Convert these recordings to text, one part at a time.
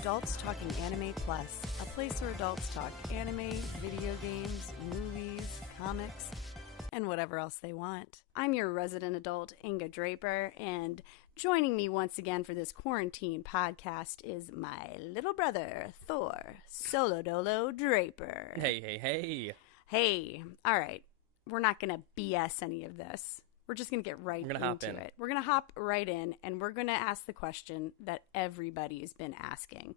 Adults Talking Anime Plus, a place where adults talk anime, video games, movies, comics, and whatever else they want. I'm your resident adult, Inga Draper, and joining me once again for this quarantine podcast is my little brother, Thor Solodolo Draper. Hey. Hey, all right. We're not going to BS any of this. We're just going to get right into it. We're going to hop right in, and we're going to ask the question that everybody's been asking.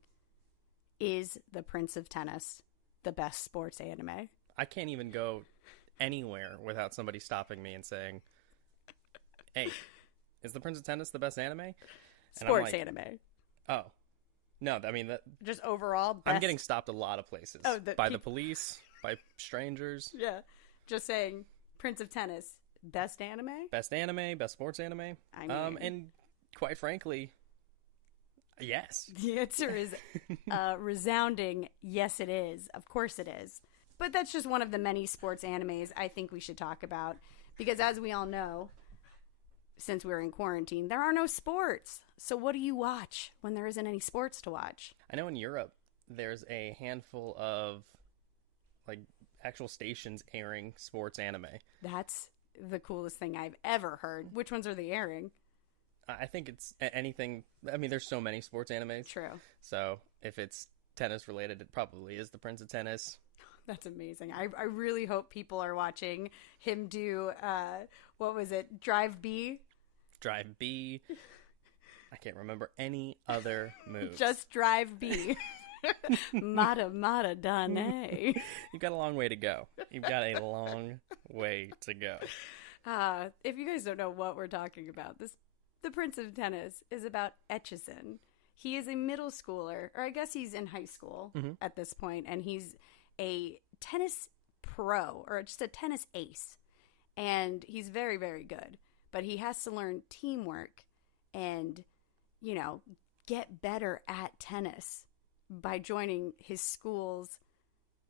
Is The Prince of Tennis the best sports anime? I can't even go anywhere without somebody stopping me and saying, hey, is The Prince of Tennis the best anime? And sports anime. Oh. No, I mean... just overall best... I'm getting stopped a lot of places. By the police, by strangers. Yeah. Just saying, Prince of Tennis... best anime? Best anime, best sports anime. I mean... and quite frankly, yes. The answer is a resounding yes, it is. Of course it is. But that's just one of the many sports animes I think we should talk about. Because as we all know, since we're in quarantine, there are no sports. So what do you watch when there isn't any sports to watch? I know in Europe, there's a handful of, like, actual stations airing sports anime. That's... the coolest thing I've ever heard. Which ones are they airing? I think it's anything. I mean, there's so many sports animes. True. So if it's tennis related, it probably is The Prince of Tennis. That's amazing. I really hope people are watching him do, what was it? Drive B? Drive B. I can't remember any other moves. Just Drive B. Mata dane. You've got a long way to go. You've got a long way to go. If you guys don't know what we're talking about, The Prince of Tennis is about Etchison. He is a middle schooler, or I guess he's in high school at this point, and he's a tennis pro, or just a tennis ace. And he's very, very good. But he has to learn teamwork and, you know, get better at tennis by joining his school's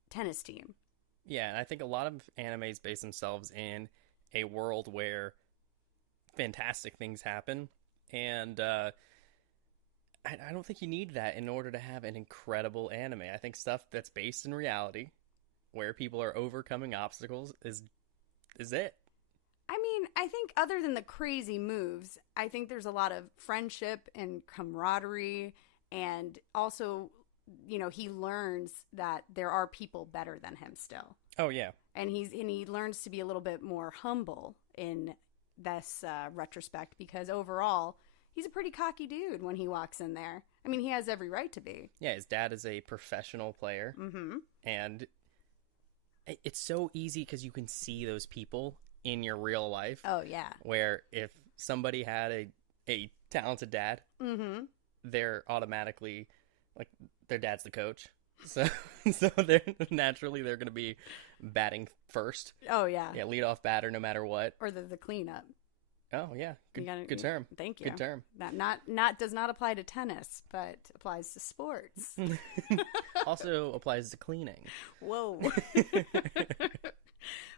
tennis team. Yeah, and I think a lot of animes base themselves in a world where fantastic things happen, and I don't think you need that in order to have an incredible anime. I think stuff that's based in reality, where people are overcoming obstacles, is it. I mean, I think other than the crazy moves, I think there's a lot of friendship and camaraderie, and also... you know, he learns that there are people better than him still. Oh, yeah. And he learns to be a little bit more humble in this retrospect, because overall, he's a pretty cocky dude when he walks in there. I mean, he has every right to be. Yeah, his dad is a professional player. Mm-hmm. And it's so easy because you can see those people in your real life. Oh, yeah. Where if somebody had a talented dad, they're automatically... like, their dad's the coach, so they're going to be batting first. Oh yeah, leadoff batter no matter what, or the cleanup. Oh yeah, good term. Thank you. Good term. That not does not apply to tennis, but applies to sports. Also applies to cleaning. Whoa.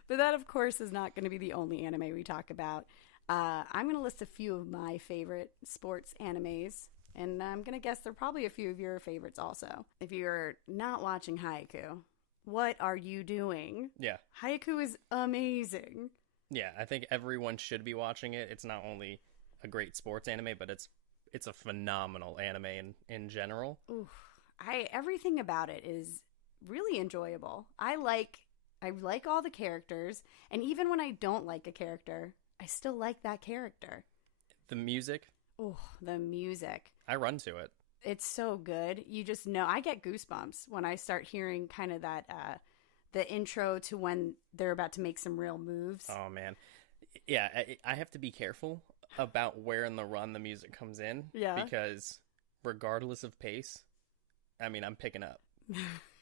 But that, of course, is not going to be the only anime we talk about. I'm going to list a few of my favorite sports animes. And I'm going to guess there are probably a few of your favorites also. If you're not watching Haiku, what are you doing? Yeah. Haiku is amazing. Yeah, I think everyone should be watching it. It's not only a great sports anime, but it's a phenomenal anime in general. Ooh, everything about it is really enjoyable. I like all the characters, and even when I don't like a character, I still like that character. The music. Oh, the music. I run to it. It's so good. You just know. I get goosebumps when I start hearing kind of that, the intro to when they're about to make some real moves. Oh, man. Yeah, I have to be careful about where in the run the music comes in. Yeah. Because regardless of pace, I mean, I'm picking up.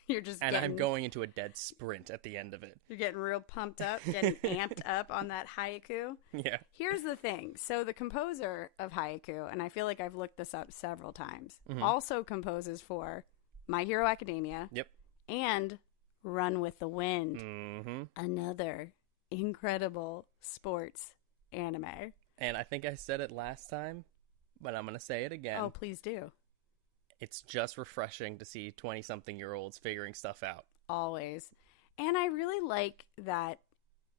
You're just and I'm going into a dead sprint at the end of it. You're getting real pumped up, getting amped up on that Haiku. Yeah. Here's the thing. So the composer of Haiku, and I feel like I've looked this up several times, also composes for My Hero Academia. Yep. And Run with the Wind. Another incredible sports anime. And I think I said it last time, but I'm going to say it again. Oh, please do. it's just refreshing to see 20-something-year-olds figuring stuff out. Always. And I really like that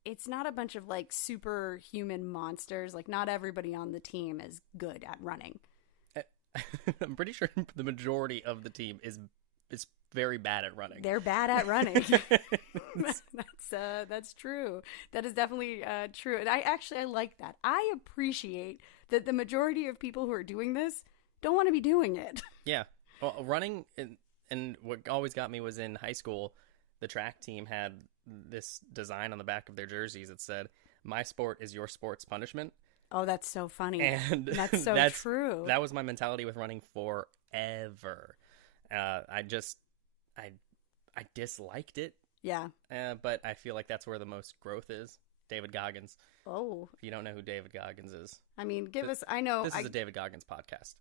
it's not a bunch of, like, superhuman monsters. Like, not everybody on the team is good at running. I'm pretty sure the majority of the team is very bad at running. They're bad at running. That's true. That is definitely true. And I like that. I appreciate that the majority of people who are doing this don't want to be doing it. Yeah. Well, running, and what always got me was in high school, the track team had this design on the back of their jerseys that said, "My sport is your sport's punishment." Oh, that's so funny. And that's so true. That was my mentality with running forever. I disliked it. Yeah. But I feel like that's where the most growth is. David Goggins. Oh. If you don't know who David Goggins is. I mean, I know. This is a David Goggins podcast.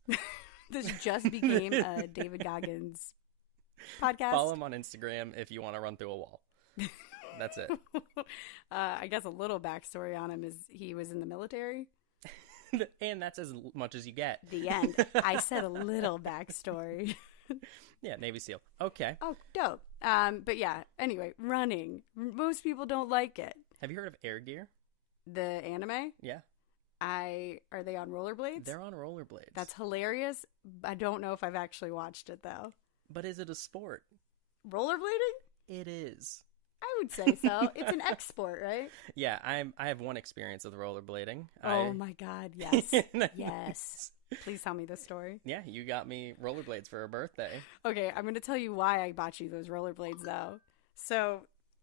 This just became a David Goggins podcast. Follow him on Instagram if you want to run through a wall. That's it. I guess a little backstory on him is he was in the military. And that's as much as you get. The end. I said a little backstory. Yeah, Navy SEAL. Okay. Oh, dope. But yeah, anyway, running. Most people don't like it. Have you heard of Air Gear? The anime? Yeah. Are they on rollerblades? They're on rollerblades. That's hilarious. I don't know if I've actually watched it, though. But is it a sport? Rollerblading? It is. I would say so. It's an X sport, right? Yeah, I have one experience with rollerblading. Oh my God, yes. Yes. Please tell me this story. Yeah, you got me rollerblades for a birthday. Okay, I'm going to tell you why I bought you those rollerblades, though. So,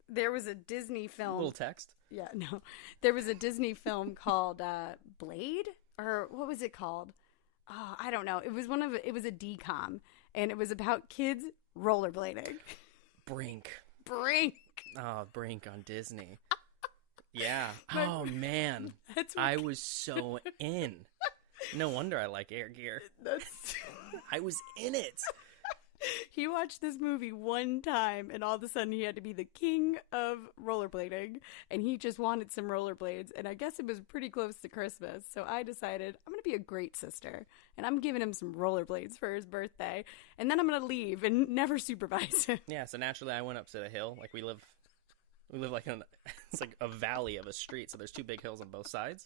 there was a Disney film. A little text? Yeah, no. There was a Disney film called Blade? Or what was it called? Oh, I don't know. It was a DCOM, and it was about kids rollerblading. Brink. Oh, Brink on Disney. Yeah. Oh, man. I was so in. No wonder I like Air Gear. I was in it. He watched this movie one time, and all of a sudden he had to be the king of rollerblading, and he just wanted some rollerblades, and I guess it was pretty close to Christmas, so I decided I'm going to be a great sister, and I'm giving him some rollerblades for his birthday, and then I'm going to leave and never supervise him. Yeah, so naturally I went up to the hill. Like, we live like in it's like a valley of a street, so there's two big hills on both sides,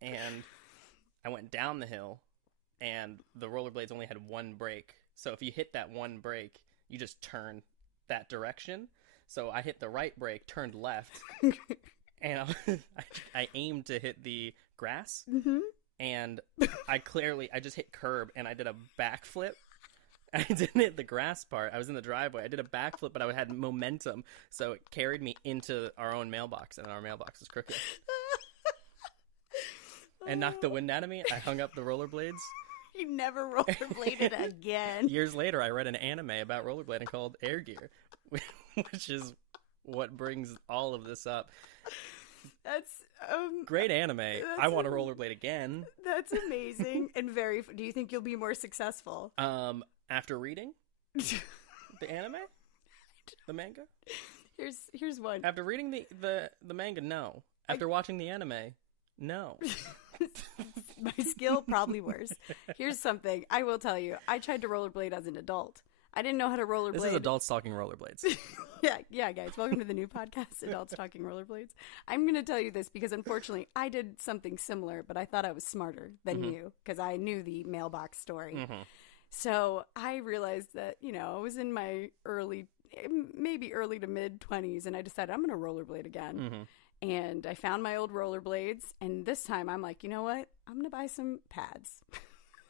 and I went down the hill, and the rollerblades only had one brake. So if you hit that one brake, you just turn that direction. So I hit the right brake, turned left, and I aimed to hit the grass. Mm-hmm. And I just hit curb, and I did a backflip. I didn't hit the grass part. I was in the driveway. I did a backflip, but I had momentum. So it carried me into our own mailbox, and our mailbox was crooked. And knocked the wind out of me. I hung up the rollerblades. You never rollerbladed again. Years later, I read an anime about rollerblading called Air Gear, which is what brings all of this up. That's great anime. I want to rollerblade again. That's amazing and very. Do you think you'll be more successful? After reading the anime, the manga. Here's one. After reading the manga, no. After watching the anime, no. My skill, probably worse. Here's something. I will tell you. I tried to rollerblade as an adult. I didn't know how to rollerblade. This is Adults Talking Rollerblades. Yeah, guys. Welcome to the new podcast, Adults Talking Rollerblades. I'm going to tell you this because, unfortunately, I did something similar, but I thought I was smarter than you because I knew the mailbox story. Mm-hmm. So I realized that, I was in my maybe early to mid-20s, and I decided I'm going to rollerblade again. Mm-hmm. And I found my old rollerblades, and this time I'm like, you know what? I'm going to buy some pads.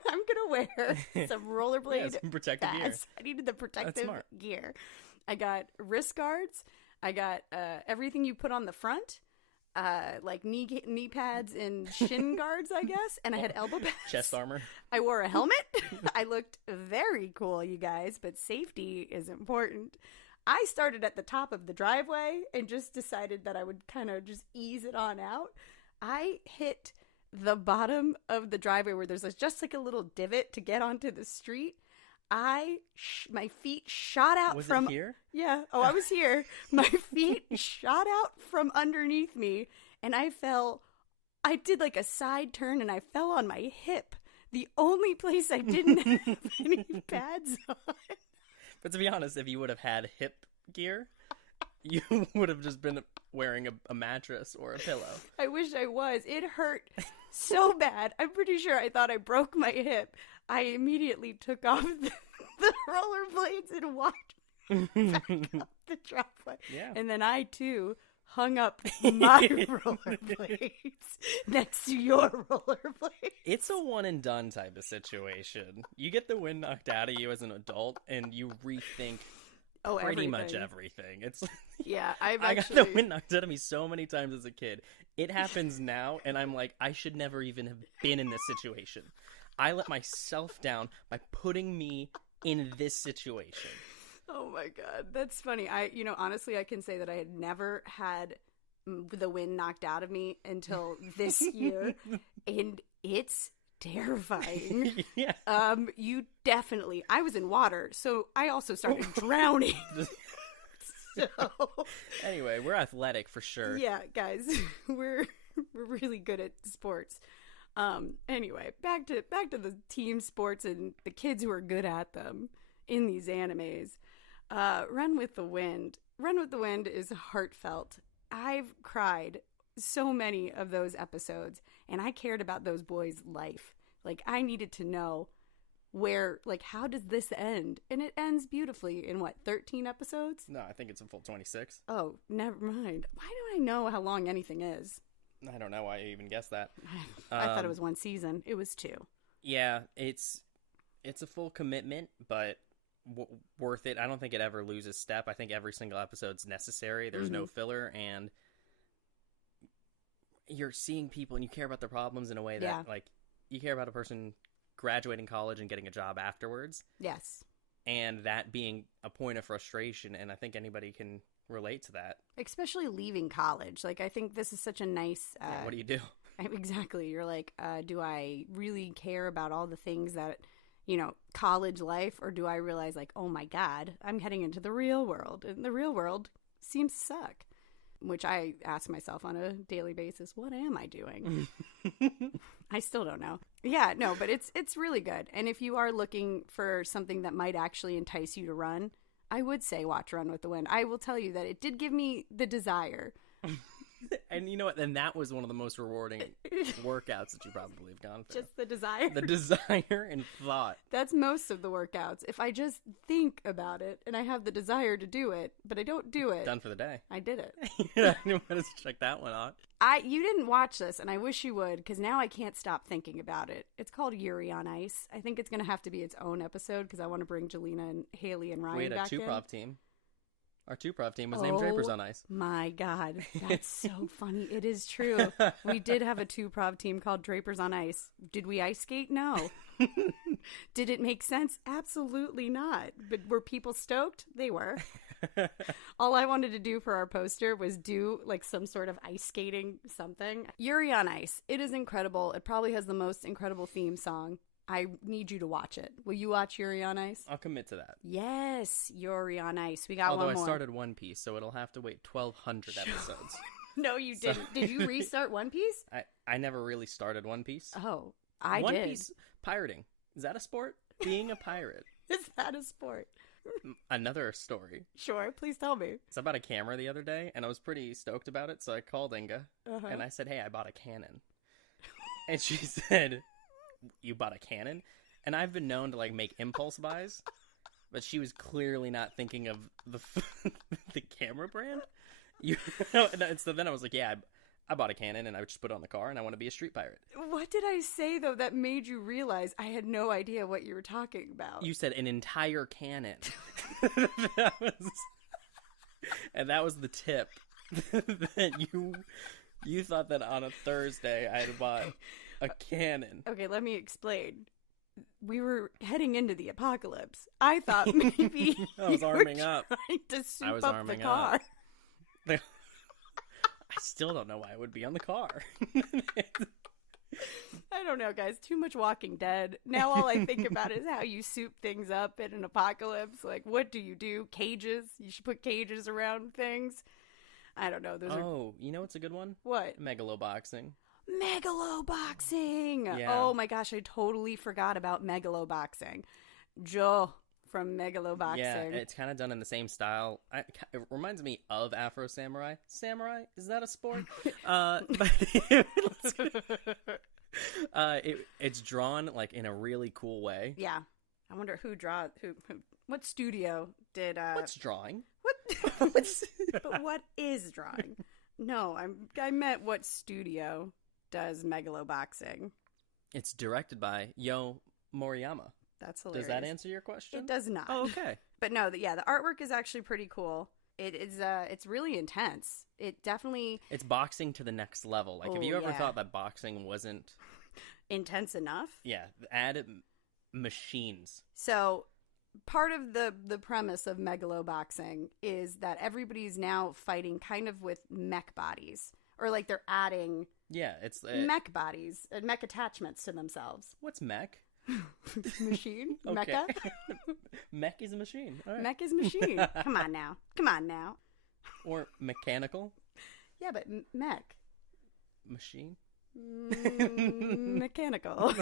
I'm going to wear some rollerblade some protective pads. gear. I needed the protective gear. I got wrist guards. I got everything you put on the front, like knee pads and shin guards, I guess. And I had elbow pads. Chest armor. I wore a helmet. I looked very cool, you guys, but safety is important. I started at the top of the driveway and just decided that I would kind of just ease it on out. I hit the bottom of the driveway where there's just like a little divot to get onto the street. My feet shot out Was from... it here? Yeah. Oh, I was here. My feet shot out from underneath me, and I fell... I did like a side turn, and I fell on my hip. The only place I didn't have any pads on. But to be honest, if you would have had hip gear, you would have just been wearing a mattress or a pillow. I wish I was. It hurt so bad. I'm pretty sure I thought I broke my hip. I immediately took off the rollerblades and walked back up the driveway. Yeah. And then I, too, hung up my rollerblades next to your rollerblades. It's a one-and-done type of situation. You get the wind knocked out of you as an adult, and you rethink pretty much everything. It's yeah, I got the wind knocked out of me so many times as a kid. It happens now, and I'm like, I should never even have been in this situation. I let myself down by putting me in this situation. Oh my God, that's funny. Honestly, I can say that I had never had the wind knocked out of me until this year, and it's terrifying. Yeah. I was in water, so I also started drowning. So anyway, we're athletic for sure. Yeah, guys, we're really good at sports. Anyway, back to the team sports and the kids who are good at them in these animes. Run with the Wind. Run with the Wind is heartfelt. I've cried so many of those episodes, and I cared about those boys' life. Like, I needed to know how does this end? And it ends beautifully in 13 episodes? No, I think it's a full 26. Oh, never mind. Why don't I know how long anything is? I don't know why you even guessed that. I thought it was one season. It was 2. Yeah, it's a full commitment, but worth it. I don't think it ever loses step. I think every single episode's necessary. There's no filler, and you're seeing people and you care about their problems in a way that you care about a person graduating college and getting a job afterwards. Yes. And that being a point of frustration, and I think anybody can relate to that. Especially leaving college. I think this is such a nice... what do you do? Exactly. You're like, do I really care about all the things that... college life, or do I realize oh my God, I'm heading into the real world, and the real world seems to suck, which I ask myself on a daily basis, what am I doing? I still don't know. Yeah, no, but it's really good. And if you are looking for something that might actually entice you to run, I would say watch Run with the Wind. I will tell you that it did give me the desire. And you know what? And that was one of the most rewarding workouts that you probably have gone through. Just the desire. The desire and thought. That's most of the workouts. If I just think about it and I have the desire to do it, but I don't do it. Done for the day. I did it. I want to check that one out. You didn't watch this, and I wish you would, because now I can't stop thinking about it. It's called Yuri on Ice. I think it's going to have to be its own episode, because I want to bring Jelena and Haley and Ryan back in. We had a 2-prov team. Our 2-prov team was named Drapers on Ice. My God. That's so funny. It is true. We did have a 2-prov team called Drapers on Ice. Did we ice skate? No. Did it make sense? Absolutely not. But were people stoked? They were. All I wanted to do for our poster was do some sort of ice skating something. Yuri on Ice. It is incredible. It probably has the most incredible theme song. I need you to watch it. Will you watch Yuri on Ice? I'll commit to that. Yes, Yuri on Ice. We got one more. Although I started One Piece, so it'll have to wait 1,200 episodes. No, you didn't. Did you restart One Piece? I never really started One Piece. Oh, I did. One Piece, pirating. Is that a sport? Being a pirate. Is that a sport? Another story. Sure, please tell me. So I bought a camera the other day, and I was pretty stoked about it, so I called Inga, and I said, hey, I bought a Canon. And she said... You bought a Canon? And I've been known to make impulse buys, but she was clearly not thinking of the camera brand. So then I was like, yeah, I bought a Canon and I just put it on the car and I want to be a street pirate. What did I say though that made you realize I had no idea what you were talking about? You said an entire Canon. And that was the tip. That you thought that on a Thursday I had bought a Canon. Okay, let me explain. We were heading into the apocalypse. I thought maybe I was arming up. Trying to soup up the car. I still don't know why I would be on the car. I don't know, guys. Too much Walking Dead. Now all I think about is how you soup things up in an apocalypse. What do you do? Cages? You should put cages around things. I don't know. You know what's a good one? What? Megaloboxing. Megaloboxing. Yeah. Oh my gosh, I totally forgot about Megaloboxing. Joe from Megaloboxing. Yeah, it's kind of done in the same style. It reminds me of Afro Samurai. Samurai? Is that a sport? It's drawn like in a really cool way. Yeah. I wonder who what studio did What's drawing? But what is drawing? No, I meant what studio does Megaloboxing. It's directed by Yo Moriyama. That's hilarious. Does that answer your question? It does not. Oh, okay. But no, the artwork is actually pretty cool. It's really intense. It's boxing to the next level. Like, have you ever thought that boxing wasn't intense enough? Yeah, add machines. So part of the premise of Megaloboxing is that everybody's now fighting kind of with mech bodies, or like they're adding it's mech bodies and mech attachments to themselves. What's mech? Machine? Okay. Mecha? Mech is a machine. All right. Mech is machine. Come on now. Or mechanical? Yeah, but mech. Machine? Mechanical.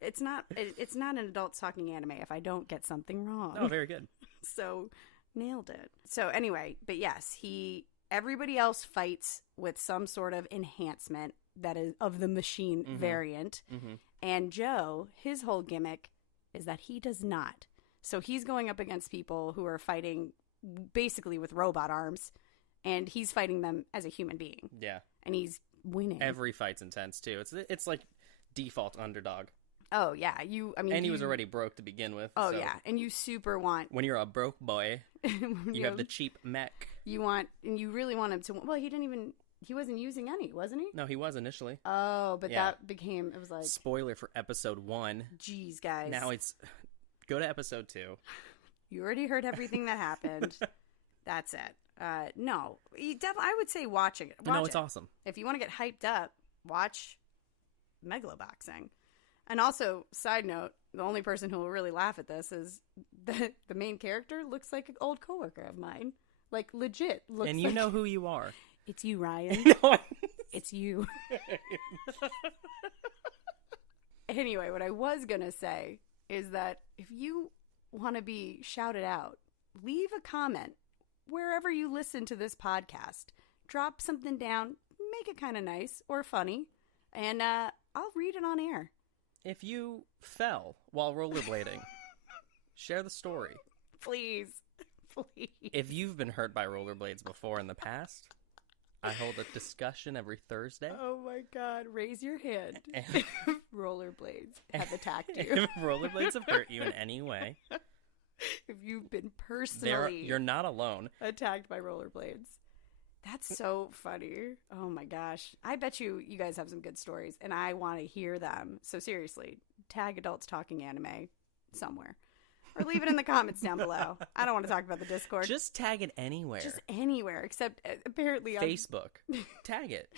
It's not an adults talking anime if I don't get something wrong. Oh, very good. So, nailed it. So anyway, but yes, everybody else fights with some sort of enhancement that is of the machine variant. Mm-hmm. And Joe, his whole gimmick is that he does not. So he's going up against people who are fighting basically with robot arms, and he's fighting them as a human being. Yeah. And he's winning. Every fight's intense too. It's like default underdog. Oh yeah, and he was already broke to begin with. Oh so yeah, and you super want when you're a broke boy, you have the cheap mech. You really want him to. Well, he wasn't using any, wasn't he? No, he was initially. Oh, but it was like spoiler for episode 1. Jeez, guys. Now go to episode 2. You already heard everything that happened. That's it. No, I would say watch it. It's awesome. If you want to get hyped up, watch Megaloboxing. And also, side note, the only person who will really laugh at this is the main character looks like an old coworker of mine. Like, legit. And you know who you are. It's you, Ryan. No, it's you. Anyway, what I was going to say is that if you want to be shouted out, leave a comment wherever you listen to this podcast. Drop something down, make it kind of nice or funny, and I'll read it on air. If you fell while rollerblading, share the story. Please. If you've been hurt by rollerblades before in the past, I hold a discussion every Thursday. Oh my God. Raise your hand. Rollerblades have attacked you. If rollerblades have hurt you in any way. If you've been personally... You're not alone. Attacked by rollerblades. That's so funny. Oh my gosh. I bet you guys have some good stories, and I want to hear them. So seriously, tag Adults Talking Anime somewhere. Or leave it in the comments down below. I don't want to talk about the Discord. Just tag it anywhere. Just anywhere, except apparently on Facebook. Tag it.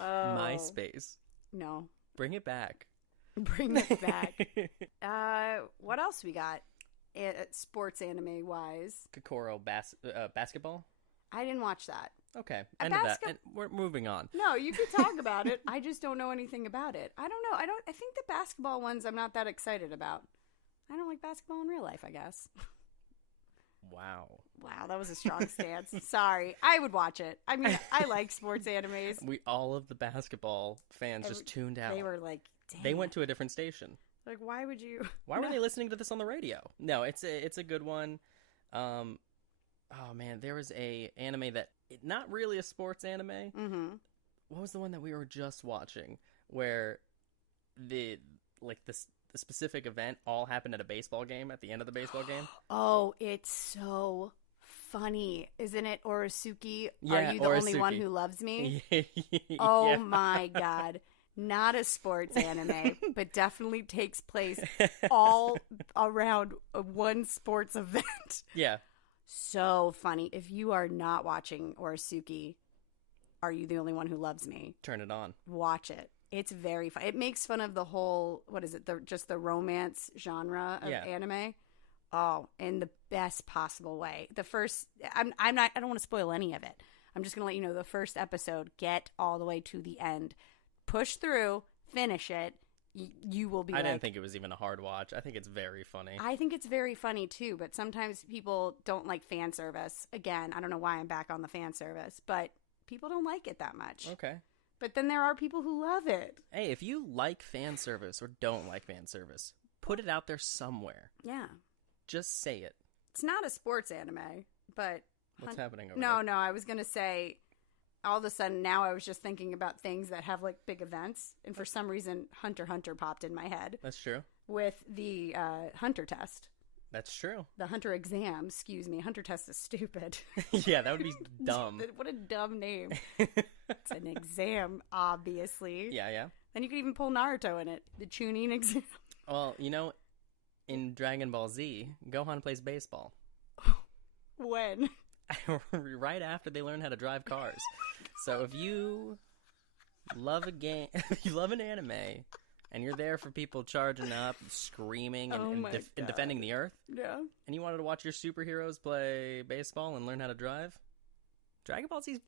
MySpace. No. Bring it back. Bring it back. What else we got? Sports anime wise. Kokoro basketball? I didn't watch that. Okay. End of that. And we're moving on. No, you could talk about it. I just don't know anything about it. I don't know. I think the basketball ones I'm not that excited about. I don't like basketball in real life, I guess. Wow, that was a strong stance. Sorry. I would watch it. I mean, I like sports animes. All of the basketball fans just tuned out. They were like, dang. They went to a different station. Like, why would you? Why were they listening to this on the radio? No, it's a good one. Oh man, there was a anime that not really a sports anime. Mm-hmm. What was the one that we were just watching where the specific event all happened at a baseball game at the end of the baseball game? Oh, it's so funny, isn't it? Orosuki, yeah, are you the only one who loves me? Oh yeah. My God. Not a sports anime, but definitely takes place all around one sports event. Yeah. So funny. If you are not watching Orosuki, Are You the Only One Who Loves Me? Turn it on. Watch it. It's very fun. It makes fun of the whole, just the romance genre of anime. Oh, in the best possible way. The first, I don't want to spoil any of it. I'm just going to let you know the first episode, get all the way to the end. Push through, finish it. You will be I didn't think it was even a hard watch. I think it's very funny. I think it's very funny, too, but sometimes people don't like fan service. Again, I don't know why I'm back on the fan service, but people don't like it that much. Okay. But then there are people who love it. Hey, if you like fan service or don't like fan service, put it out there somewhere. Yeah. Just say it. It's not a sports anime, but... What's happening over No, there? no, I was going to say... All of a sudden, now I was just thinking about things that have, like, big events. And for some reason, Hunter x Hunter popped in my head. That's true. With the Hunter test. That's true. The Hunter exam, excuse me. Hunter test is stupid. Yeah, that would be dumb. What a dumb name. It's an exam, obviously. Yeah, yeah. Then you could even pull Naruto in it. The Chunin exam. Well, you know, in Dragon Ball Z, Gohan plays baseball. When? Right after they learn how to drive cars. So if you love a game, if you love an anime, and you're there for people charging up, screaming, and defending the Earth, yeah, and you wanted to watch your superheroes play baseball and learn how to drive, Dragon Ball Z,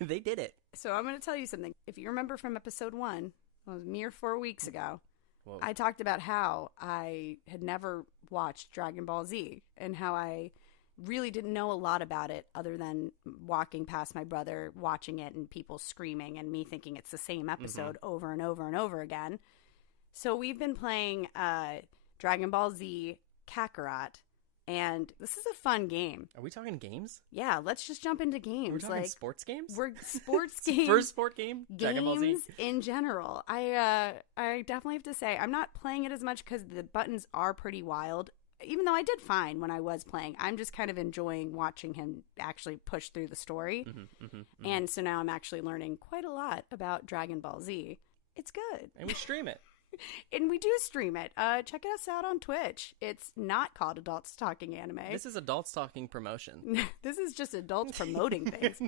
they did it. So I'm going to tell you something. If you remember from episode 1, it was mere 4 weeks ago, Whoa. I talked about how I had never watched Dragon Ball Z and how I really didn't know a lot about it other than walking past my brother, watching it, and people screaming, and me thinking it's the same episode over and over and over again. So we've been playing Dragon Ball Z Kakarot, and this is a fun game. Are we talking games? Yeah, let's just jump into games. We're talking sports games? We're sports games. First sport game? Dragon Ball Z? Games in general. I definitely have to say, I'm not playing it as much because the buttons are pretty wild. Even though I did fine when I was playing, I'm just kind of enjoying watching him actually push through the story. And so now I'm actually learning quite a lot about Dragon Ball Z. It's good. And we stream it. And we do stream it. Check us out on Twitch. It's not called Adults Talking Anime. This is Adults Talking promotion. This is just adults promoting things.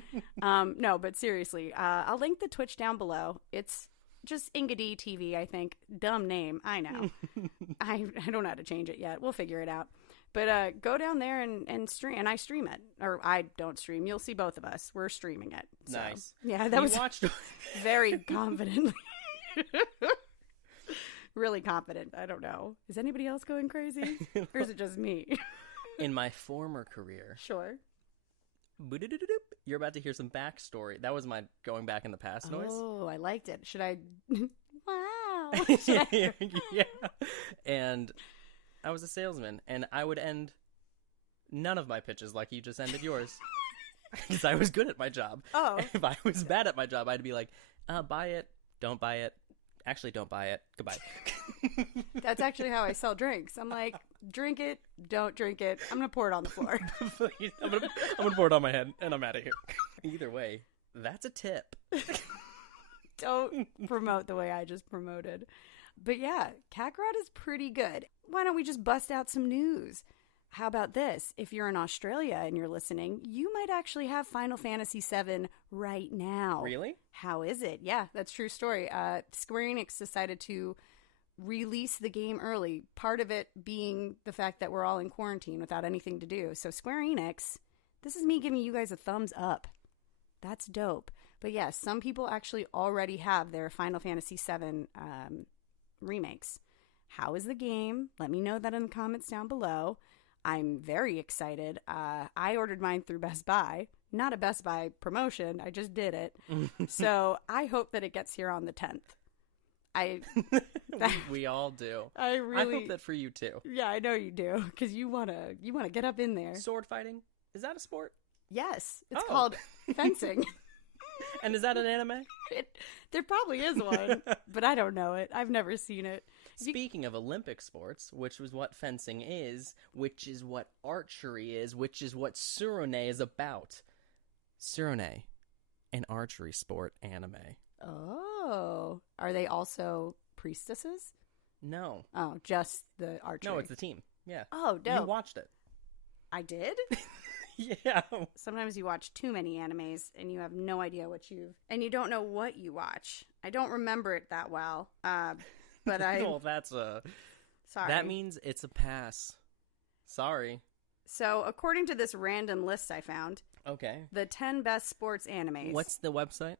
No, but seriously, I'll link the Twitch down below. It's just Inga TV, I think. Dumb name, I know. I don't know how to change it yet. We'll figure it out. But go down there and stream, and I stream it. Or I don't stream. You'll see both of us. We're streaming it. So. Nice. Yeah, that was watched very confidently. Really confident. I don't know. Is anybody else going crazy? Or is it just me? In my former career. Sure. You're about to hear some backstory. That was my going back in the past noise. Oh, I liked it. Should I? Wow. Yeah. And I was a salesman, and I would end none of my pitches like you just ended yours. Because I was good at my job. Oh. If I was bad at my job, I'd be like, buy it, don't buy it. Actually, don't buy it. Goodbye. That's actually how I sell drinks. I'm like, drink it, don't drink it. I'm going to pour it on the floor. I'm gonna pour it on my head, and I'm out of here. Either way, that's a tip. Don't promote the way I just promoted. But yeah, Kakarot is pretty good. Why don't we just bust out some news? How about this? If you're in Australia and you're listening, you might actually have Final Fantasy VII right now. Really? How is it? Yeah, that's a true story. Square Enix decided to release the game early, part of it being the fact that we're all in quarantine without anything to do. So Square Enix, this is me giving you guys a thumbs up. That's dope. But yes, some people actually already have their Final Fantasy VII remakes. How is the game? Let me know that in the comments down below. I'm very excited. I ordered mine through Best Buy. Not a Best Buy promotion. I just did it. So I hope that it gets here on the 10th. We all do. I hope that for you too. Yeah, I know you do. Because you wanna get up in there. Sword fighting? Is that a sport? Yes. It's called fencing. And is that an anime? There probably is one. But I don't know it. I've never seen it. Speaking of Olympic sports, which is what fencing is, which is what archery is, which is what Tsurune is about. Tsurune, an archery sport anime. Oh. Are they also priestesses? No. Oh, just the archery. No, it's the team. Yeah. Oh, dope. You watched it. I did? Yeah. Sometimes you watch too many animes and you have no idea and you don't know what you watch. I don't remember it that well. But well, sorry. That means it's a pass. Sorry. So, according to this random list I found, Okay. The 10 best sports animes. What's the website?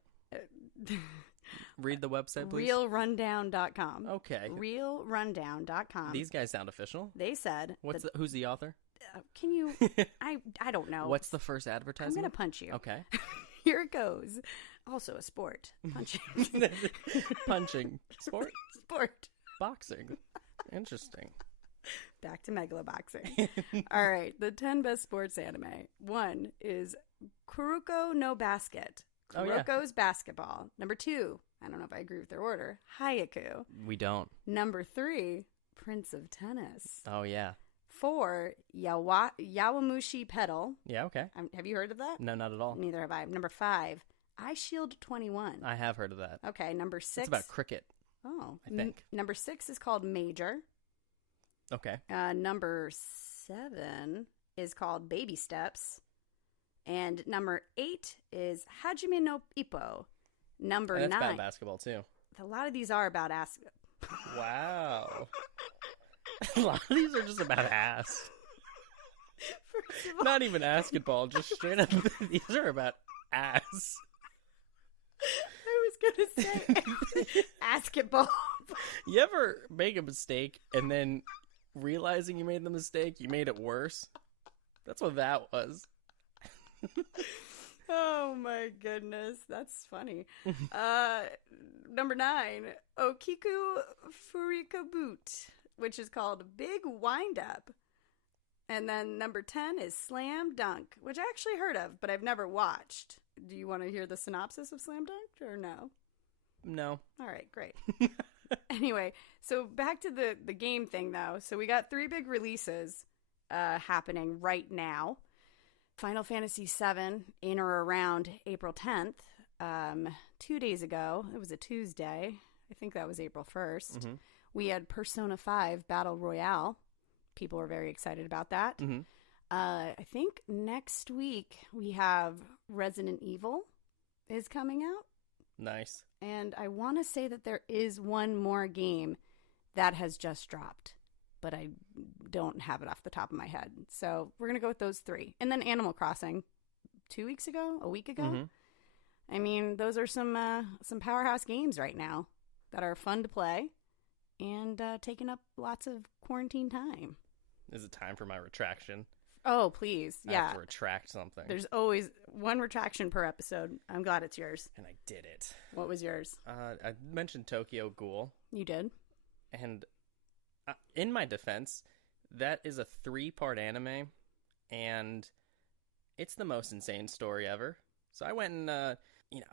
Read the website, please. Realrundown.com. Okay. Realrundown.com. These guys sound official. They said... Who's the author? Can you... I don't know. What's the first advertisement? I'm going to punch you. Okay. Here it goes. Also a sport. Punching. Punching. Sport? Sport. Boxing. Interesting. Back to megaloboxing. All right. The 10 best sports anime. 1 is Kuroko no Basket. Kuroko's basketball. Number 2, I don't know if I agree with their order, Hayaku. We don't. Number 3, Prince of Tennis. Oh, yeah. 4, Yawamushi Pedal. Yeah, okay. Have you heard of that? No, not at all. Neither have I. Number 5, Eye Shield 21. I have heard of that. Okay, number 6. It's about cricket. Oh. I think. Number 6 is called Major. Okay. Number 7 is called Baby Steps. And number 8 is Hajime no Ippo. Number 9. That's about basketball, too. A lot of these are about ass. Wow. A lot of these are just about ass. Not even basketball, just straight up. These are about ass. I was going to say basketball. You ever make a mistake and then realizing you made the mistake, you made it worse? That's what that was. Oh my goodness, that's funny. Number 9, Okiku Furika Boot, which is called Big Wind Up. And then number 10 is Slam Dunk, which I actually heard of, but I've never watched. Do you want to hear the synopsis of Slam Dunk or no? No. All right, great. Anyway, so back to the game thing, though. So we got 3 big releases happening right now. Final Fantasy VII in or around April 10th. 2 days ago, it was a Tuesday. I think that was April 1st. Mm-hmm. We had Persona 5 Battle Royale. People were very excited about that. Mm-hmm. I think next week we have Resident Evil is coming out. Nice. And I want to say that there is one more game that has just dropped, but I don't have it off the top of my head. So we're going to go with those 3. And then Animal Crossing 2 weeks ago, a week ago. Mm-hmm. I mean, those are some powerhouse games right now that are fun to play and taking up lots of quarantine time. Is it time for my retraction? Oh, please. I have to retract something. There's always one retraction per episode. I'm glad it's yours. And I did it. What was yours? I mentioned Tokyo Ghoul. You did? And in my defense, that is a 3-part anime, and it's the most insane story ever. So I went and, all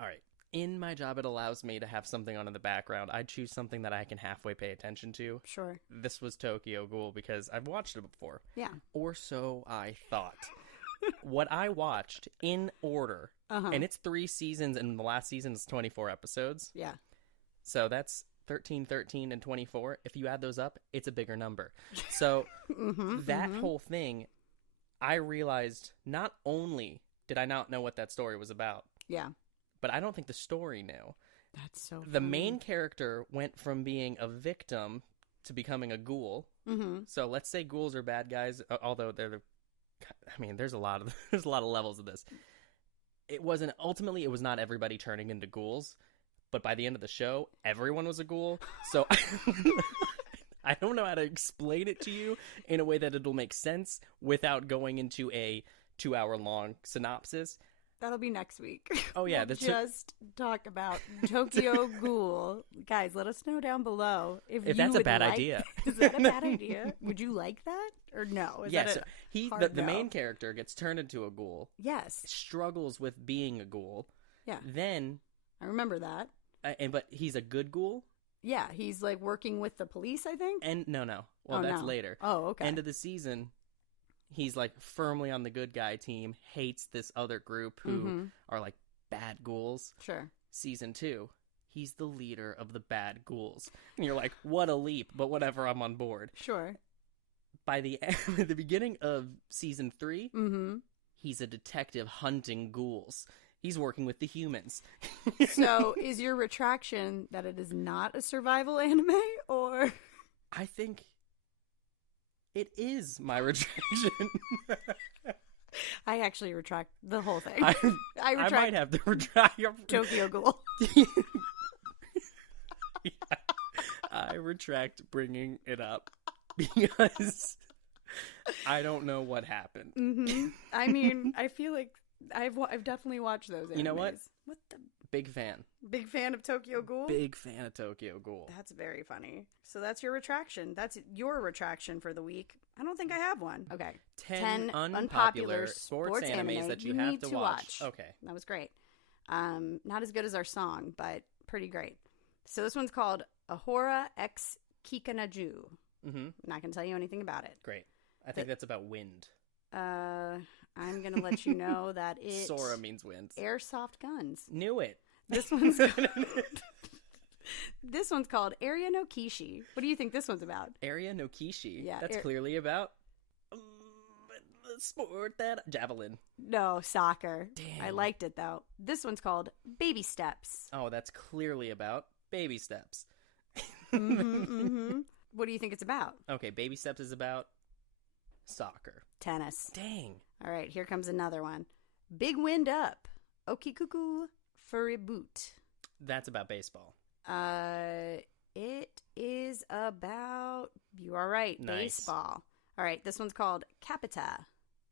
right, in my job, it allows me to have something on in the background. I choose something that I can halfway pay attention to. Sure. This was Tokyo Ghoul because I've watched it before. Yeah. Or so I thought. What I watched in order, and it's 3 seasons, and the last season is 24 episodes. Yeah. So that's 13, 13, and 24. If you add those up, it's a bigger number. So that whole thing, I realized not only did I not know what that story was about. Yeah. But I don't think the story knew. That's so funny. The main character went from being a victim to becoming a ghoul. Mm-hmm. So let's say ghouls are bad guys, although there's a lot of levels of this. It was not everybody turning into ghouls, but by the end of the show, everyone was a ghoul. So I don't know how to explain it to you in a way that it'll make sense without going into a 2-hour-long synopsis. That'll be next week. Oh, yeah. We'll just talk about Tokyo Ghoul. Guys, let us know down below if that's a bad idea. Is that a bad idea? Would you like that? Or no? So the main character gets turned into a ghoul. Yes. Struggles with being a ghoul. Yeah. Then... I remember that. But he's a good ghoul? Yeah, he's like working with the police, I think. And no. Well, that's later. Oh, okay. End of the season... He's, like, firmly on the good guy team, hates this other group who are, like, bad ghouls. Sure. Season 2, he's the leader of the bad ghouls. And you're like, what a leap, but whatever, I'm on board. Sure. By the beginning of Season 3, he's a detective hunting ghouls. He's working with the humans. So, is your retraction that it is not a survival anime, or...? I think... It is my retraction. I actually retract the whole thing. I retract might have to retract your Tokyo Ghoul. Yeah. I retract bringing it up because I don't know what happened. Mm-hmm. I mean, I feel like I've definitely watched those animes. You know what? What the Big fan. big fan of Tokyo Ghoul? Big fan of Tokyo Ghoul. That's very funny. So that's your retraction. That's your retraction for the week. I don't think I have one. Okay. 10 unpopular sports animes that you have to watch. Okay. That was great. Not as good as our song, but pretty great. So this one's called Ahura X Kikanaju. Mm-hmm. Not going to tell you anything about it. Great. I think that's about wind. I'm going to let you know that it... Sora means wind. Airsoft guns. Knew it. This one's... This one's called Area no Kishi. What do you think this one's about? Area no Kishi? Yeah. That's clearly about... the sport that... Javelin. No, soccer. Damn. I liked it, though. This one's called Baby Steps. Oh, that's clearly about baby steps. Mm-hmm. What do you think it's about? Okay, baby steps is about soccer. Tennis. Dang. All right, here comes another one. Big Wind Up. Okikuku Furry Boot. That's about baseball. It is about, you are right, Nice. baseball. All right, this one's called Capita.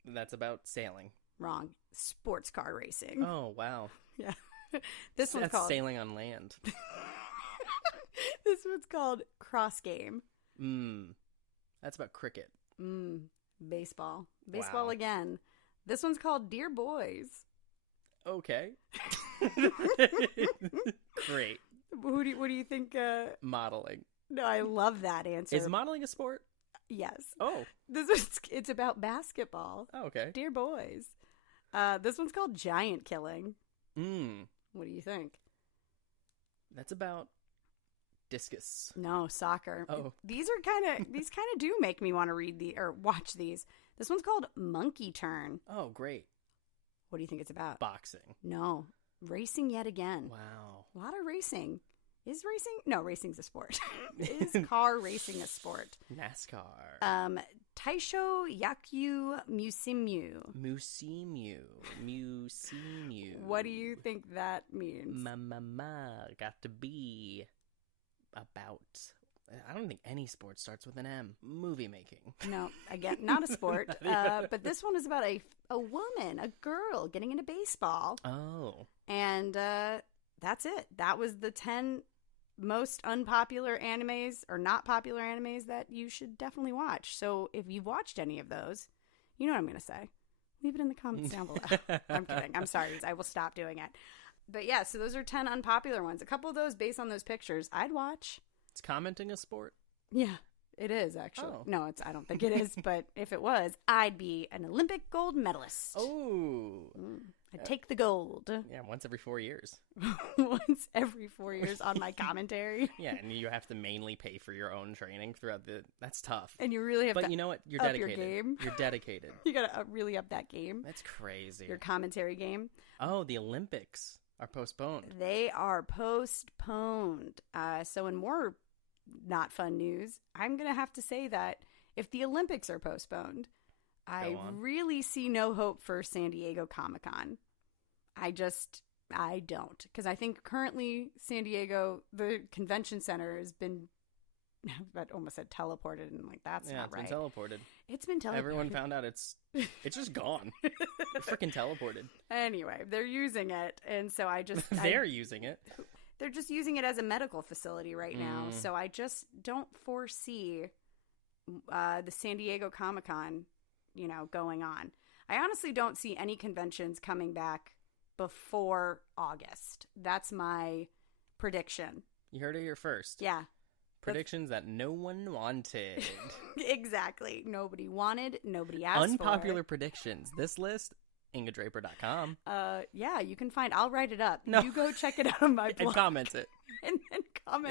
That's about sailing. Wrong. Sports car racing. Oh, wow. Yeah. This one's That's called sailing on land. This one's called Cross Game. That's about cricket. Baseball. Baseball Wow. again. This one's called Dear Boys. Okay. Great. What do you think? Modeling. No, I love that answer. Is modeling a sport? Yes. Oh. It's about basketball. Oh, okay. Dear Boys. This one's called Giant Killing. What do you think? That's about discus. No, soccer. Oh. These kind of do make me want to watch these. This one's called Monkey Turn. Oh, great. What do you think it's about? Boxing. No. Racing yet again. Wow. A lot of racing. Is racing? No, racing's a sport. Is car racing a sport? NASCAR. Taisho Yakyu Musimyu. Musimu. What do you think that means? Got to be about... I don't think any sport starts with an M. Movie making. No, again, not a sport. But this one is about a woman, a girl, getting into baseball. Oh. And that's it. That was the 10 most unpopular animes or not popular animes that you should definitely watch. So if you've watched any of those, you know what I'm going to say. Leave it in the comments down below. I'm kidding. I'm sorry. I will stop doing it. But yeah, so those are 10 unpopular ones. A couple of those based on those pictures, I'd watch. Is commenting a sport? Yeah, it is actually. Oh. No, I don't think it is. But if it was, I'd be an Olympic gold medalist. Oh. I'd take the gold. Yeah, once every 4 years. Once every 4 years on my commentary. Yeah, and you have to mainly pay for your own training throughout that's tough. And you really have to But you know what? You're up dedicated. your game. You're dedicated. You gotta really up that game. That's crazy. Your commentary game. Oh, the Olympics are postponed. They are postponed. So in more not fun news, I'm going to have to say that if the Olympics are postponed, I really see no hope for San Diego Comic-Con. I don't. Because I think currently San Diego, the convention center has been, I almost said teleported, and like, that's not right. It's been teleported. It's been teleported. Everyone found out it's just gone. Freaking teleported. Anyway, they're using it, and so They're using it. They're just using it as a medical facility right now, so I just don't foresee the San Diego Comic-Con, going on. I honestly don't see any conventions coming back before August. That's my prediction. You heard it here first. Yeah. Predictions that no one wanted. Exactly. Nobody wanted, nobody asked Unpopular for. predictions. This list, IngaDraper.com. Yeah, you can find, I'll write it up. No. You go check it out on my blog. And comment it. And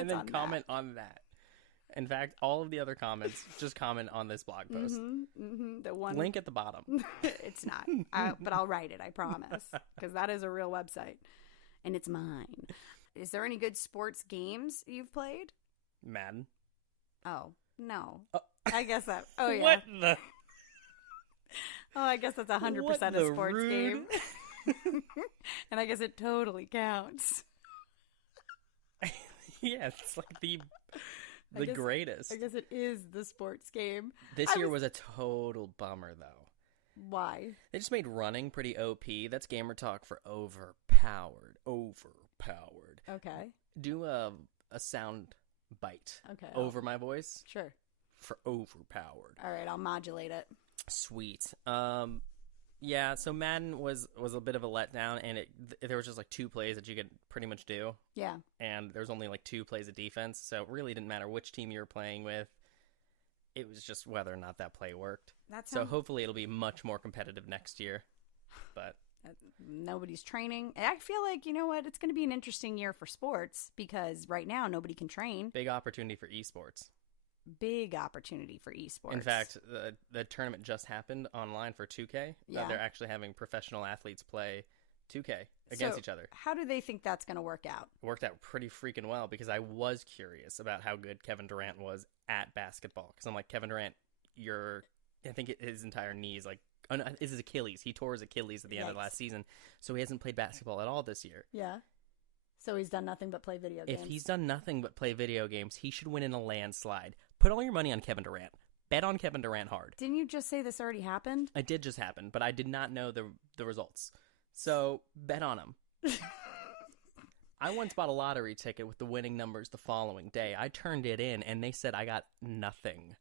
then comment on that. In fact, all of the other comments, just comment on this blog post. The one link at the bottom. It's not, but I'll write it, I promise, because that is a real website, and it's mine. Is there any good sports games you've played? Madden. Oh, no. I guess that. Oh, yeah. What the? Oh, I guess that's 100% What a the sports rude? game. And I guess it totally counts. Yeah, it's like the guess- greatest. I guess it is the sports game. This year was a total bummer, though. Why? They just made running pretty OP. That's gamer talk for overpowered. Overpowered. Okay. Do a sound bite Okay. over my voice Sure. for overpowered. All right, I'll modulate it. Sweet. Yeah, so Madden was a bit of a letdown, and there was just like 2 plays that you could pretty much do. Yeah. And there's only like 2 plays of defense, so it really didn't matter which team you were playing with. It was just whether or not that play worked. So hopefully it'll be much more competitive next year. But nobody's training. I feel like, you know what, it's going to be an interesting year for sports because right now nobody can train. big opportunity for esports. Big opportunity for esports. In fact, the tournament just happened online for 2K. Yeah. They're actually having professional athletes play 2K against each other. How do they think that's going to work out? It worked out pretty freaking well because I was curious about how good Kevin Durant was at basketball. Because I'm like, Kevin Durant, I think his entire knee is like, is his Achilles. He tore his Achilles at the end of last season. So he hasn't played basketball at all this year. Yeah. So he's done nothing but play video games. If he's done nothing but play video games, he should win in a landslide. Put all your money on Kevin Durant. Bet on Kevin Durant hard. Didn't you just say this already happened? It did just happen, but I did not know the results. So bet on him. I once bought a lottery ticket with the winning numbers the following day. I turned it in, and they said I got nothing.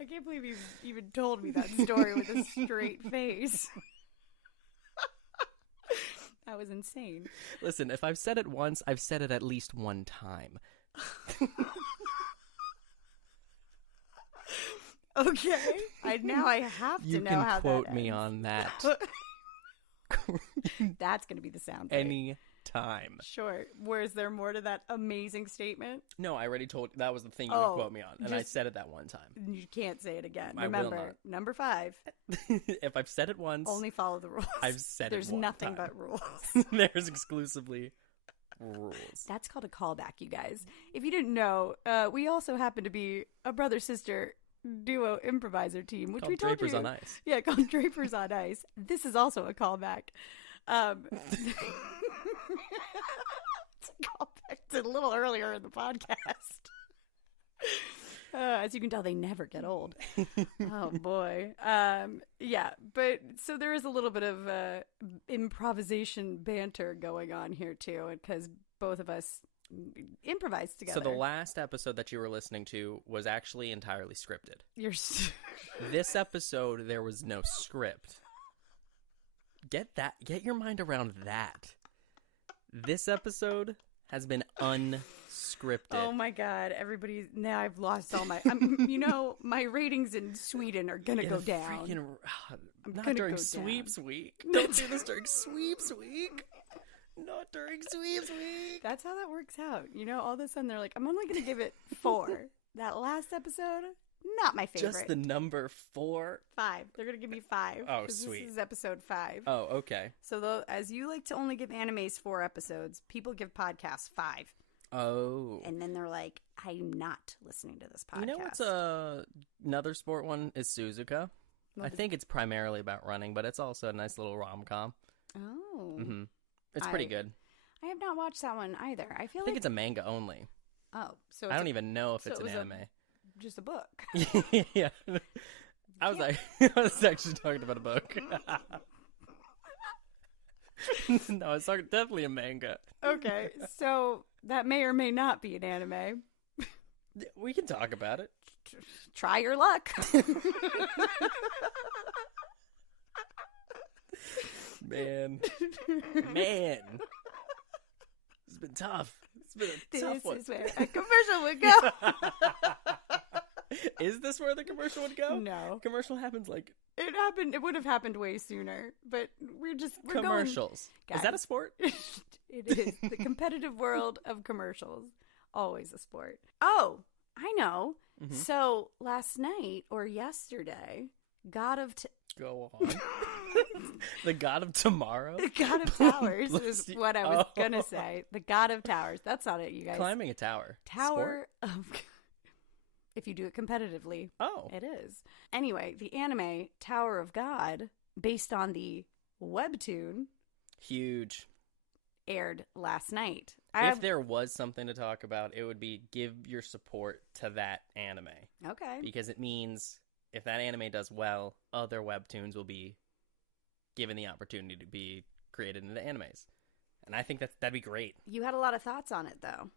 I can't believe you even told me that story with a straight face. That was insane. Listen, if I've said it once, I've said it at least one time. Okay. Now I have to know how that You can quote me on that. That's going to be the sound bite. Any time. Sure. Was there more to that amazing statement? No, I already told you. That was the thing you would quote me on. And I said it that one time. You can't say it again. I Remember, will not. number 5. If I've said it once, only follow the rules. I've said There's it one nothing time. but rules. There's exclusively rules. That's called a callback, you guys. If you didn't know, we also happen to be a brother-sister duo improviser team, which Called we told Drapers you. on Ice. Yeah, called Drapers on Ice. This is also a callback. It's a callback to a little earlier in the podcast. As you can tell, they never get old. Oh, boy. Yeah, but so there is a little bit of improvisation banter going on here, too, because both of us improvised together. So the last episode that you were listening to was actually entirely scripted. This episode, there was no script. Get your mind around that. This episode has been unscripted. Oh my God! Now I've lost all my. My ratings in Sweden are gonna go down. Not during sweeps week. Don't do this during sweeps week. Not during sweeps week. That's how that works out. All of a sudden they're like, I'm only gonna give it 4. That last episode, not my favorite. Just the number 4? 5. They're gonna give me 5. Oh, sweet. This is episode 5. Oh, okay. So as you like to only give animes 4 episodes, people give podcasts 5. Oh. And then they're like, I'm not listening to this podcast. You know what's another sport one is Suzuka. I think it's primarily about running, but it's also a nice little rom-com. Oh. Mm-hmm. It's pretty good. I have not watched that one either. I think it's a manga only. Oh, so I don't even know if it's an anime. Just a book. Yeah. I was actually talking about a book. No, I was talking definitely a manga. Okay, so that may or may not be an anime. We can talk about it. Try your luck. Man. It's been tough. It's been a tough one. This is where a commercial would go. Is this where the commercial would go? No. Commercial happens like... It would have happened way sooner, but we're commercials. Guys, is that a sport? It is. The competitive world of commercials. Always a sport. Oh, I know. Mm-hmm. So last night or yesterday, Go on. The God of Tomorrow? The God of Towers is what I was going to say. The God of Towers. That's not it, you guys. Climbing a tower. Tower of... If you do it competitively. Oh. It is. Anyway, the anime Tower of God, based on the webtoon, huge, aired last night. If there was something to talk about, it would be give your support to that anime. Okay. Because it means if that anime does well, other webtoons will be given the opportunity to be created into animes. And I think that'd be great. You had a lot of thoughts on it, though.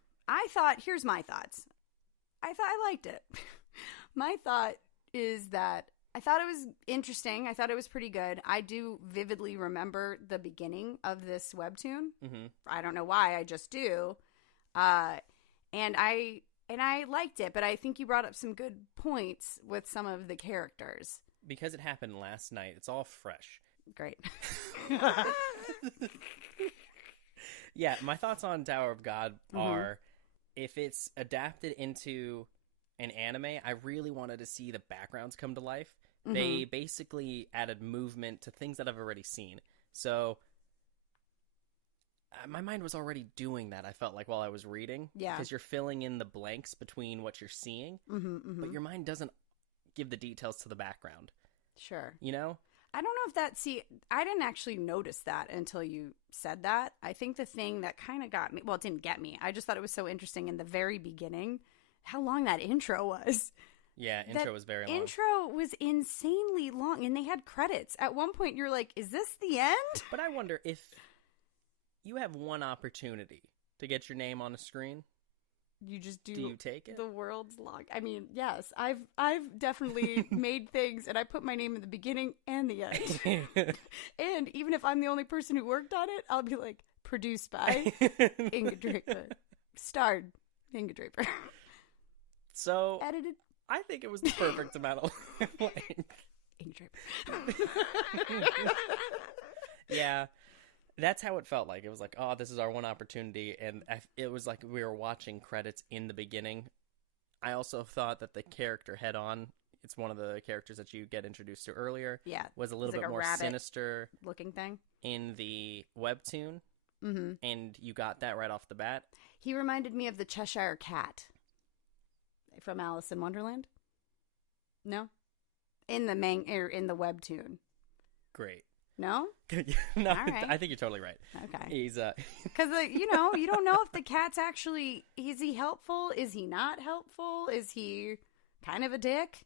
Here's my thoughts. I liked it. My thought is that I thought it was interesting. I thought it was pretty good. I do vividly remember the beginning of this webtoon. Mm-hmm. I don't know why. I just do. And I liked it, but I think you brought up some good points with some of the characters. Because it happened last night, it's all fresh. Great. Yeah, my thoughts on Tower of God are, if it's adapted into an anime, I really wanted to see the backgrounds come to life. Mm-hmm. They basically added movement to things that I've already seen. So my mind was already doing that, I felt like, while I was reading. Yeah. Because you're filling in the blanks between what you're seeing, but your mind doesn't give the details to the background. Sure. You know? I don't know if I didn't actually notice that until you said that. I think the thing that kind of got me, well, it didn't get me. I just thought it was so interesting in the very beginning, how long that intro was. Yeah, intro was very long. Intro was insanely long, and they had credits. At one point, you're like, is this the end? But I wonder if you have one opportunity to get your name on a screen. You just do you take it? The world's log. I mean, yes, I've definitely made things, and I put my name in the beginning and the end. And even if I'm the only person who worked on it, I'll be like, produced by Inga Draper, starred Inga Draper. So edited. I think it was the perfect amount of length. Inga Draper. Yeah. That's how it felt like. It was like, oh, this is our one opportunity. And it was like we were watching credits in the beginning. I also thought that the character head-on, it's one of the characters that you get introduced to earlier, was a little bit more sinister looking thing in the webtoon. Mm-hmm. And you got that right off the bat. He reminded me of the Cheshire Cat from Alice in Wonderland. No? In the webtoon. Great. No? No, right. I think you're totally right. Okay. He's because you don't know if the cat's actually, is he helpful? Is he not helpful? Is he kind of a dick?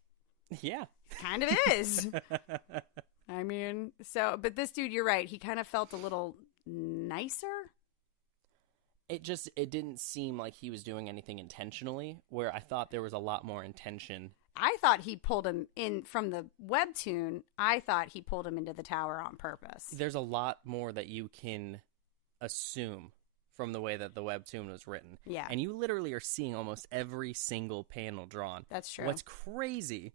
Yeah. Kind of is. I mean, but this dude, you're right. He kind of felt a little nicer. It didn't seem like he was doing anything intentionally, where I thought there was a lot more intention. I thought he pulled him in from the webtoon. I thought he pulled him into the tower on purpose. There's a lot more that you can assume from the way that the webtoon was written. Yeah. And you literally are seeing almost every single panel drawn. That's true. What's crazy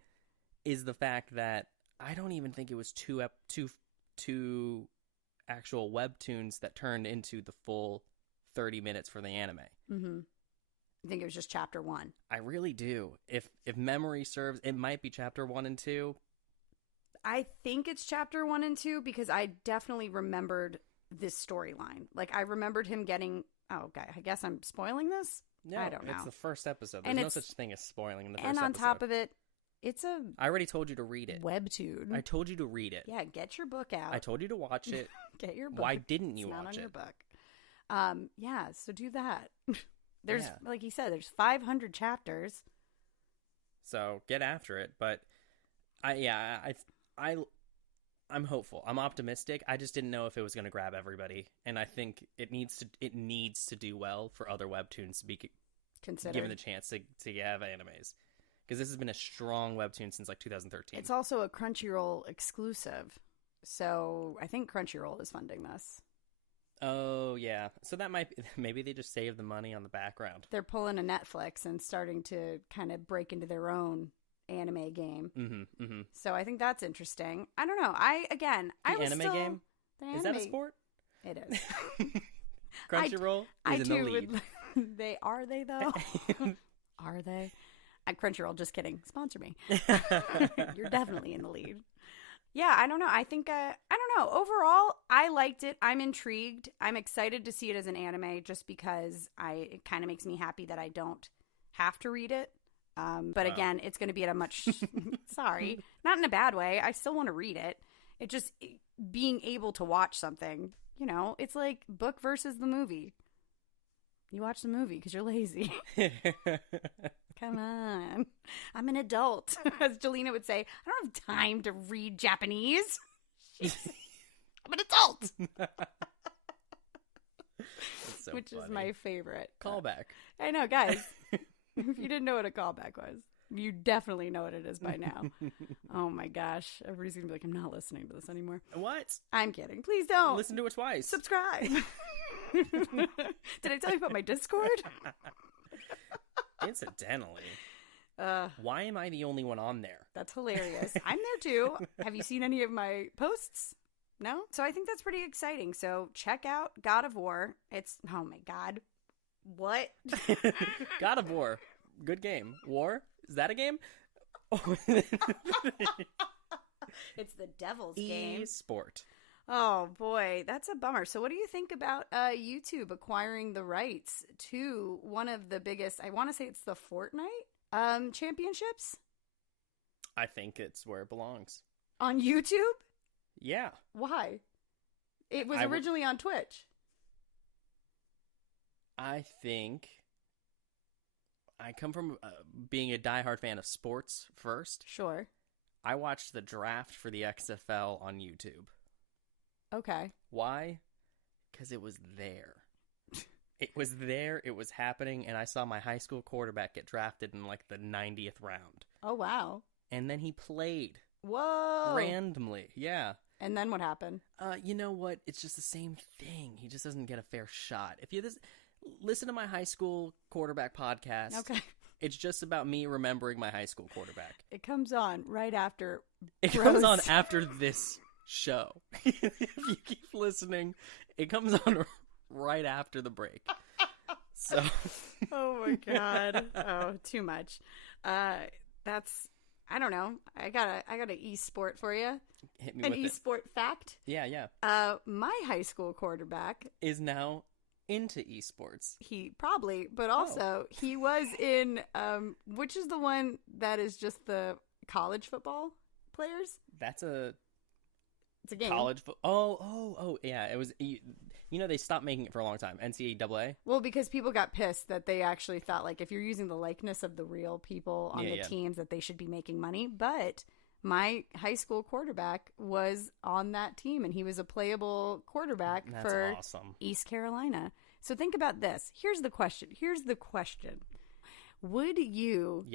is the fact that I don't even think it was two actual webtoons that turned into the full 30 minutes for the anime. Mm-hmm. I think it was just chapter 1. I really do. If memory serves, it might be chapter 1 and 2. I think it's chapter 1 and 2 because I definitely remembered this storyline. Like, I remembered him getting... Oh, okay. I guess I'm spoiling this? No, I don't know. It's the first episode. There's no such thing as spoiling in the first episode. And on top of it, it's a... I already told you to read it. Webtoon. I told you to read it. Yeah, get your book out. I told you to watch it. Get your book. Why didn't you it's watch not on it? Your book. Yeah, so do that. Like he said, there's 500 chapters. So get after it. But I'm hopeful. I'm optimistic. I just didn't know if it was going to grab everybody, and I think it needs to do well for other webtoons to be given the chance to have animes, because this has been a strong webtoon since like 2013. It's also a Crunchyroll exclusive, so I think Crunchyroll is funding this. Oh, yeah. So that maybe they just save the money on the background. They're pulling a Netflix and starting to kind of break into their own anime game. Mm-hmm, mm-hmm. So I think that's interesting. I don't know. The anime game? Is that a sport? It is. Crunchyroll is in the lead. Are they, though? Are they? Crunchyroll, just kidding. Sponsor me. You're definitely in the lead. Yeah, I don't know. I think, I don't know. Overall, I liked it. I'm intrigued. I'm excited to see it as an anime just because it kind of makes me happy that I don't have to read it. But again, it's going to be at a much, sorry, not in a bad way. I still want to read it. It just, being able to watch something, you know, it's like book versus the movie. You watch the movie because you're lazy. Come on. I'm an adult. As Jelena would say, I don't have time to read Japanese. I'm an adult. So which funny. Is my favorite. Callback. I know, guys. If you didn't know what a callback was, you definitely know what it is by now. Oh my gosh. Everybody's going to be like, I'm not listening to this anymore. What? I'm kidding. Please don't. Listen to it twice. Subscribe. Did I tell you about my Discord? Incidentally, why am I the only one on there? That's hilarious. I'm there too. Have you seen any of my posts? No? So I think that's pretty exciting. So check out God of War. It's, oh my God. What? God of War. Good game. War? Is that a game? It's the devil's game. E-sport. Oh boy, that's a bummer. So what do you think about YouTube acquiring the rights to one of the biggest, I want to say it's the Fortnite championships? I think it's where it belongs. On YouTube? Yeah. Why? It was originally on Twitch. I think I come from being a diehard fan of sports first. Sure. I watched the draft for the XFL on YouTube. Okay. Why? Because it was there. It was there, it was happening, and I saw my high school quarterback get drafted in like the 90th round. Oh, wow. And then he played. Whoa. Randomly, yeah. And then what happened? You know what? It's just the same thing. He just doesn't get a fair shot. If you listen to my high school quarterback podcast, okay, it's just about me remembering my high school quarterback. It comes on right after. It comes on after this show. If you keep listening, it comes on right after the break. So, oh my God. Oh, too much. That's, I don't know. I got an e-sport for you. Hit me an with e-sport fact. Yeah. My high school quarterback is now into esports. He probably, but also he was in which is the one that is just the college football players? It's a game. College Oh, yeah. It was, you know, they stopped making it for a long time. NCAA. Well, because people got pissed that they actually thought, like, if you're using the likeness of the real people on the teams, that they should be making money. But my high school quarterback was on that team, and he was a playable quarterback for awesome. East Carolina. So think about this. Here's the question. Would you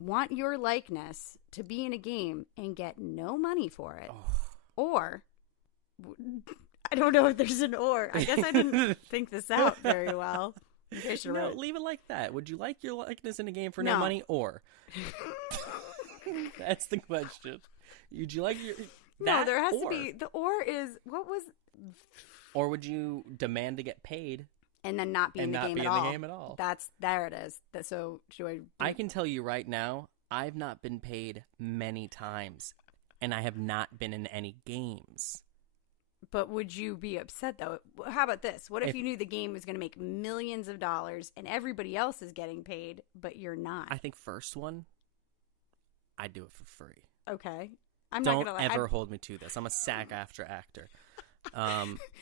want your likeness to be in a game and get no money for it? Oh. Or, I don't know if there's an or. I guess I didn't think this out very well. No, leave it like that. Would you like your likeness in a game for no money, or? That's the question. Would you like your... No, there has to be... The or is... What was... Or would you demand to get paid... And then not be in the game at all? There it is. So, I can tell you right now, I've not been paid many times. And I have not been in any games. But would you be upset, though? How about this? What if you knew the game was going to make millions of dollars and everybody else is getting paid, but you're not? I think first one, I'd do it for free. Okay. Don't ever hold me to this. I'm a SAG-AFTRA actor.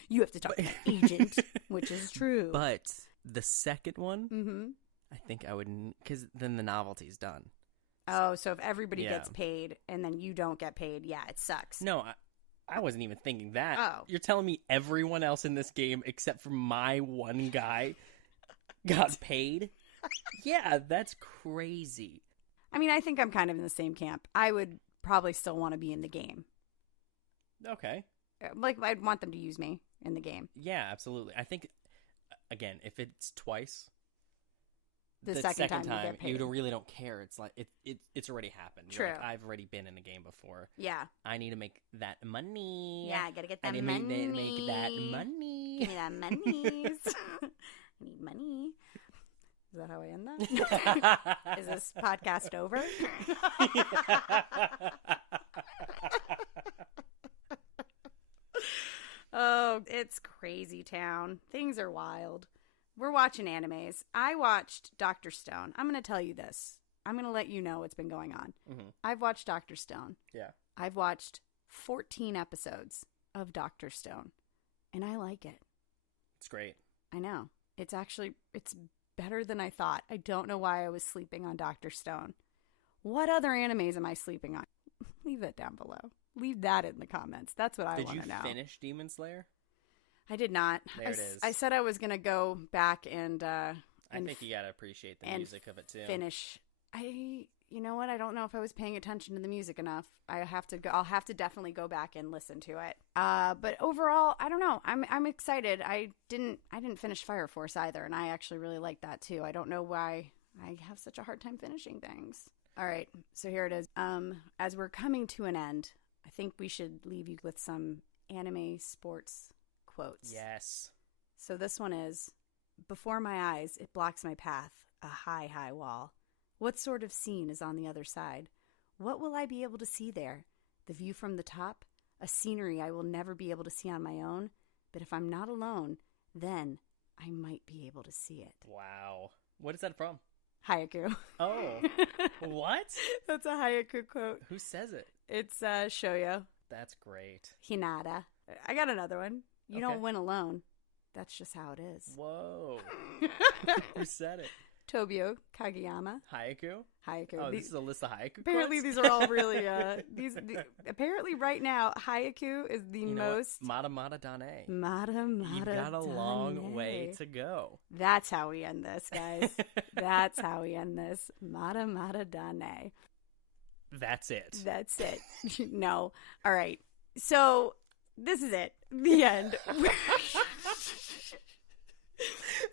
You have to talk to an agent, which is true. But the second one, I think I would, because then the novelty's done. Oh, so if everybody gets paid and then you don't get paid, it sucks. No, I wasn't even thinking that. Oh. You're telling me everyone else in this game except for my one guy got paid? Yeah, that's crazy. I mean, I think I'm kind of in the same camp. I would probably still want to be in the game. Okay. Like, I'd want them to use me in the game. Yeah, absolutely. I think, again, if it's twice... The second time you get paid. You really don't care. It's like it's already happened. True. Like, I've already been in a game before. Yeah. I need to make that money. Yeah, I gotta get that money. Make that money. Give me that monies. I need money. Is that how I end that? Is this podcast over? Oh, it's crazy town. Things are wild. We're watching animes. I watched Dr. Stone. I'm going to tell you this. I'm going to let you know what's been going on. Mm-hmm. I've watched Dr. Stone. Yeah. I've watched 14 episodes of Dr. Stone, and I like it. It's great. I know. It's better than I thought. I don't know why I was sleeping on Dr. Stone. What other animes am I sleeping on? Leave that down below. Leave that in the comments. That's what I want to know. Did you finish Demon Slayer? I did not. There it is. I said I was going to go back and I think you got to appreciate the music of it too. Finish. You know what? I don't know if I was paying attention to the music enough. I'll have to definitely go back and listen to it. But overall, I don't know. I'm excited. I didn't finish Fire Force either, and I actually really like that too. I don't know why I have such a hard time finishing things. All right, so here it is. As we're coming to an end, I think we should leave you with some anime sports quotes. Yes. So this one is, before my eyes, it blocks my path, a high, high wall. What sort of scene is on the other side? What will I be able to see there? The view from the top? A scenery I will never be able to see on my own? But if I'm not alone, then I might be able to see it. Wow. What is that from? Haiku. Oh. What? That's a haiku quote. Who says it? It's Shoyo. That's great. Hinata. I got another one. You Okay. don't win alone. That's just how it is. Whoa. Who said it? Tobio Kageyama. Haiku? Haiku. Oh, this is a list of haiku Apparently quotes? these are all really, apparently right now, haiku is the most... Mata Mata Dane. Mata Mata You've got a long Dane. way to go. That's how we end this, guys. That's how we end this. Mata Mata Dane. That's it. That's it. No. All right. So, this is it. The end.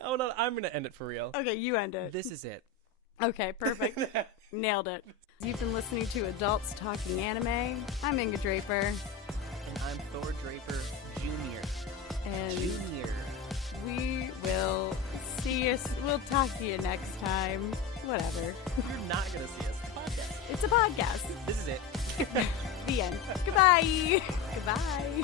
Oh, no, I'm going to end it for real. Okay, you end it. This is it. Okay, perfect. Nailed it. You've been listening to Adults Talking Anime. I'm Inga Draper. And I'm Thor Draper Jr. And Junior. we will see you. We'll talk to you next time. Whatever. You're not going to see us. Podcast. It's a podcast. This is it. The end. Goodbye. Goodbye.